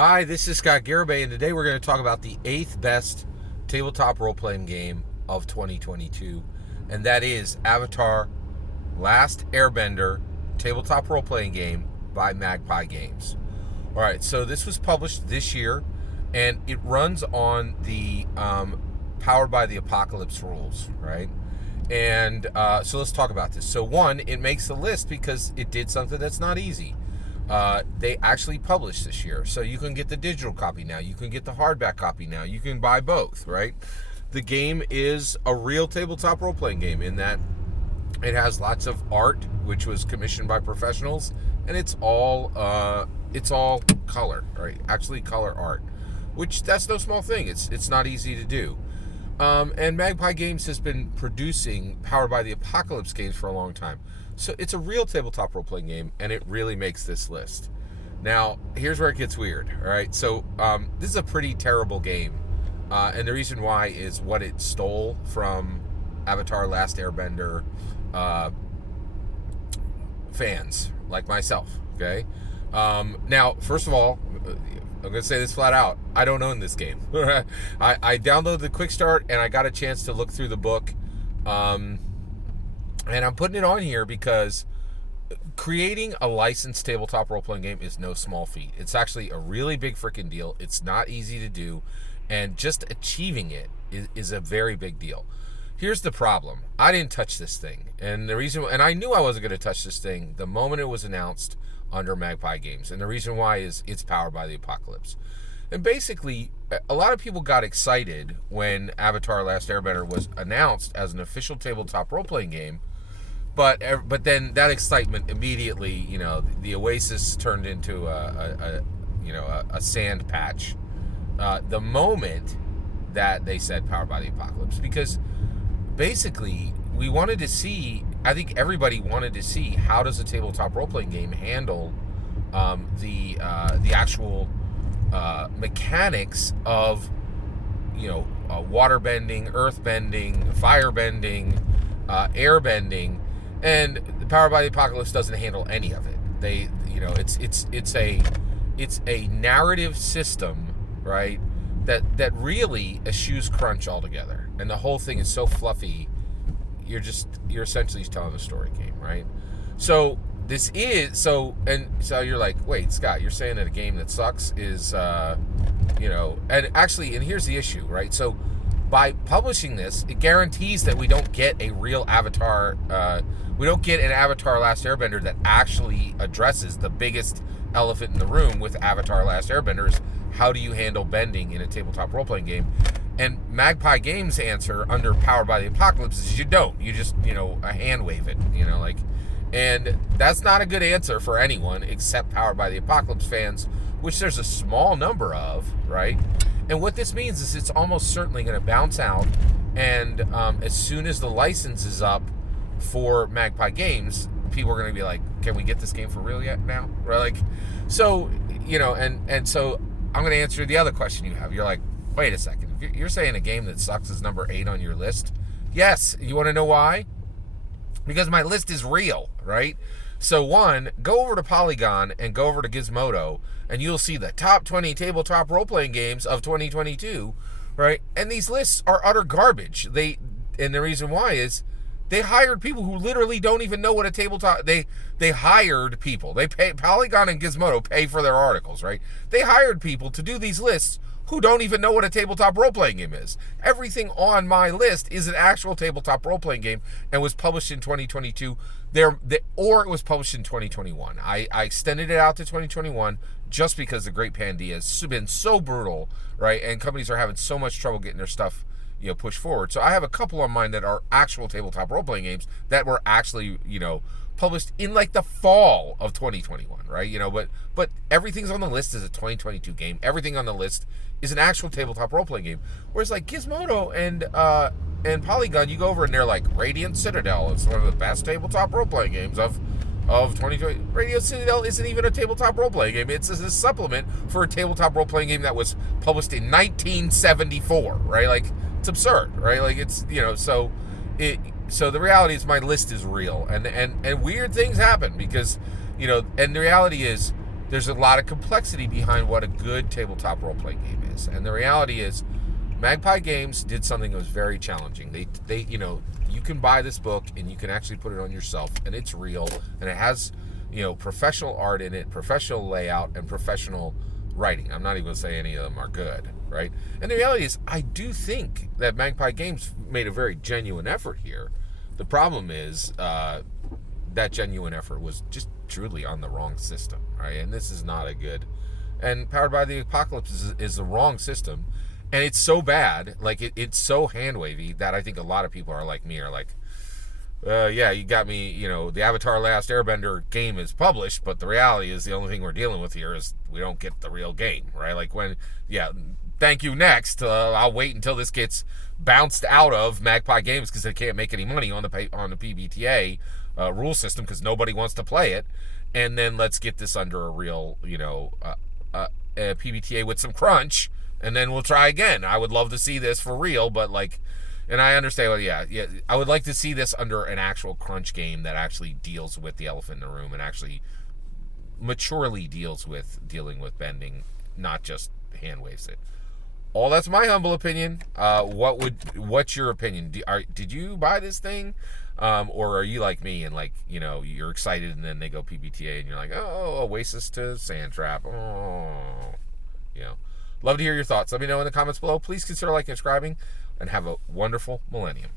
Hi, this is Scott Garibay, and today we're going to talk about the 8th best tabletop role-playing game of 2022, and that is Avatar Last Airbender tabletop role-playing game by Magpie Games. All right, so this was published this year, and it runs on the Powered by the Apocalypse rules, right? And so let's talk about this. So one, it makes the list because it did something that's not easy. They actually published this year, so you can get the digital copy now, you can get the hardback copy now, you can buy both, right? The game is a real tabletop role-playing game in that it has lots of art, which was commissioned by professionals, and it's all color, right? Actually color art, which that's no small thing. It's not easy to do. And Magpie Games has been producing Powered by the Apocalypse games for a long time. So it's a real tabletop role-playing game, and it really makes this list. Now, here's where it gets weird, all right? So this is a pretty terrible game, and the reason why is what it stole from Avatar Last Airbender fans, like myself, okay? Now, first of all, I'm going to say this flat out. I don't own this game. I downloaded the Quick Start, and I got a chance to look through the book. And I'm putting it on here because creating a licensed tabletop role-playing game is no small feat. It's actually a really big freaking deal. It's not easy to do, and just achieving it is a very big deal. Here's the problem. I didn't touch this thing, and I knew I wasn't going to touch this thing the moment it was announced under Magpie Games, and the reason why is it's Powered by the Apocalypse. And basically, a lot of people got excited when Avatar Last Airbender was announced as an official tabletop role-playing game, but then that excitement immediately, the Oasis turned into a sand patch the moment that they said Powered by the Apocalypse, because basically we wanted to see, I think everybody wanted to see, how does a tabletop role-playing game handle the actual mechanics of water bending, earth bending, fire bending, air bending, and the Powered by the Apocalypse doesn't handle any of it. It's a narrative system, right? That really eschews crunch altogether, and the whole thing is so fluffy. You're essentially telling a story game, right? So you're like, wait, Scott, you're saying that a game that sucks is, and here's the issue, right? So by publishing this, it guarantees that we don't get a real Avatar, we don't get an Avatar Last Airbender that actually addresses the biggest elephant in the room with Avatar Last Airbender is how do you handle bending in a tabletop role-playing game? And Magpie Games' answer under Powered by the Apocalypse is you don't. You just, a hand wave it, and that's not a good answer for anyone except Powered by the Apocalypse fans, which there's a small number of, right? And what this means is it's almost certainly going to bounce out, and as soon as the license is up for Magpie Games, people are going to be like, can we get this game for real yet now? Right? Like, so, and so I'm going to answer the other question you have. You're like, wait a second. You're saying a game that sucks is number 8 on your list? Yes. You want to know why? Because my list is real, right? So one, go over to Polygon and go over to Gizmodo, and you'll see the top 20 tabletop role-playing games of 2022, right? And these lists are utter garbage. And the reason why is they hired people who literally don't even know what a tabletop... They hired people. They pay... Polygon and Gizmodo pay for their articles, right? They hired people to do these lists who don't even know what a tabletop role-playing game is. Everything on my list is an actual tabletop role-playing game and was published in 2022, or it was published in 2021. I extended it out to 2021 just because the Great Pandia has been so brutal, right? And companies are having so much trouble getting their stuff pushed forward. So I have a couple on mine that are actual tabletop role-playing games that were actually, published in like the fall of 2021, right? But everything's on the list is a 2022 game. Everything on the list is an actual tabletop role-playing game. Whereas like Gizmodo and Polygon, you go over and they're like, Radiant Citadel is one of the best tabletop role-playing games of 2020. Radiant Citadel isn't even a tabletop role-playing game. It's a supplement for a tabletop role-playing game that was published in 1974, right? Like, it's absurd, right? Like, it's, so the reality is my list is real, and weird things happen because, and the reality is there's a lot of complexity behind what a good tabletop role-playing game is. And the reality is, Magpie Games did something that was very challenging. They you can buy this book and you can actually put it on yourself, and it's real, and it has, professional art in it, professional layout, and professional writing. I'm not even going to say any of them are good, right? And the reality is, I do think that Magpie Games made a very genuine effort here. The problem is that genuine effort was just truly on the wrong system, right? And this is not a good... And Powered by the Apocalypse is the wrong system. And it's so bad, like it's so hand-wavy that I think a lot of people are like me, are like, yeah, you got me, the Avatar Last Airbender game is published, but the reality is the only thing we're dealing with here is we don't get the real game, right? Like thank you, next. I'll wait until this gets bounced out of Magpie Games because they can't make any money on the PBTA rule system because nobody wants to play it. And then let's get this under a real, a PBTA with some crunch, and then we'll try again. I would love to see this for real, but and I understand, I would like to see this under an actual crunch game that actually deals with the elephant in the room and actually maturely dealing with bending, not just hand waves it. All that's my humble opinion. What's your opinion? Did you buy this thing? Or are you like me and you're excited and then they go PBTA and you're like, oh, Oasis to Sandtrap. Oh, love to hear your thoughts. Let me know in the comments below. Please consider liking and subscribing, and have a wonderful millennium.